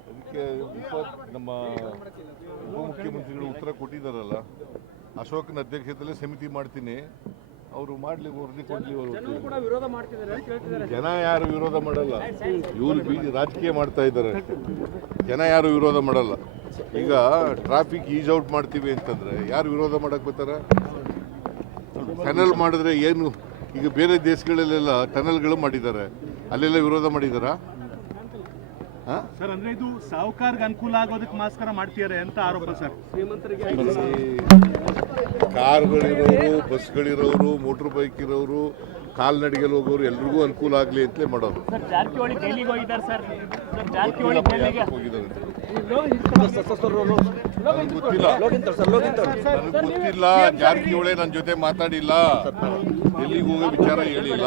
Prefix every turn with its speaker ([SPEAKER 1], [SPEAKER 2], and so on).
[SPEAKER 1] ಅದಕ್ಕೆ ನಮ್ಮ ಉಪಮುಖ್ಯಮಂತ್ರಿಗಳು ಉತ್ತರ ಕೊಟ್ಟಿದ್ದಾರಲ್ಲ ಅಶೋಕನ ಅಧ್ಯಕ್ಷತೆಯಲ್ಲೇ ಸಮಿತಿ ಮಾಡ್ತೀನಿ ಅವರು ಮಾಡಲಿ ವರದಿ ಕೊಡ್ಲಿ ಅವರು ಜನ ಯಾರು ವಿರೋಧ ಮಾಡಲ್ಲ ಇವರು ಬೀದಿ ರಾಜಕೀಯ ಮಾಡ್ತಾ ಇದ್ದಾರೆ. ಜನ ಯಾರು ವಿರೋಧ ಮಾಡಲ್ಲ. ಈಗ ಟ್ರಾಫಿಕ್ ಈಸ್ ಔಟ್ ಮಾಡ್ತೀವಿ ಅಂತಂದ್ರೆ ಯಾರು ವಿರೋಧ ಮಾಡಕ್ ಬರ್ತಾರ? ಟನಲ್ ಮಾಡಿದ್ರೆ ಏನು ಈಗ ಬೇರೆ ದೇಶಗಳಲ್ಲೆಲ್ಲ ಟನಲ್ಗಳು ಮಾಡಿದ್ದಾರೆ. ಅಲ್ಲೆಲ್ಲ ವಿರೋಧ ಮಾಡಿದಾರಾ ಹಾ?
[SPEAKER 2] ಸರ್ ಅಂದ್ರೆ ಇದು ಸಾಹುಕಾರ್ಗೆ ಅನುಕೂಲ ಆಗೋದಕ್ಕೆ ಮಾಸ್ಕರ ಮಾಡ್ತಿದ್ದಾರೆ ಅಂತ ಆರೋಪ ಸರ್.
[SPEAKER 3] ಶ್ರೀಮಂತರಿಗೆ
[SPEAKER 1] ಕಾರ್ಗಳಿರೋರು ಬಸ್ಗಳಿರೋರು ಮೋಟ್ರ್ ಬೈಕ್ ಇರೋರು ಕಾಲ್ನಡಿಗೆಯಲ್ಲಿ ಹೋಗೋರು ಎಲ್ರಿಗೂ ಅನುಕೂಲ ಆಗಲಿ ಅಂತಲೇ ಮಾಡೋದು ಗೊತ್ತಿಲ್ಲ ನನಗೆ ಗೊತ್ತಿಲ್ಲ. ಜಾರಕಿಹೊಳಿ ನನ್ನ ಜೊತೆ ಮಾತಾಡಿಲ್ಲ. ಎಲ್ಲಿಗೆ ಹೋಗೋ ವಿಚಾರ ಹೇಳಿಲ್ಲ.